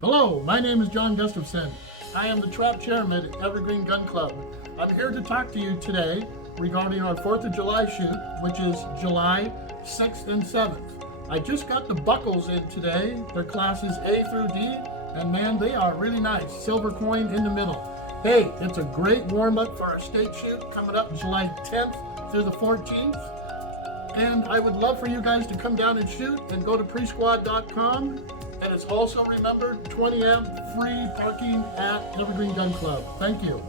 Hello, my name is John Gustafson. I am the Trap Chairman at Evergreen Gun Club. I'm here to talk to you today regarding our 4th of July shoot, which is July 6th and 7th. I just got the buckles in today. They're classes A through D, and man, they are really nice. Silver coin in the middle. Hey, it's a great warm-up for our state shoot coming up July 10th through the 14th. And I would love for you guys to come down and shoot and go to presquad.com. And it's also, remember, 20 amp free parking at Evergreen Gun Club. Thank you.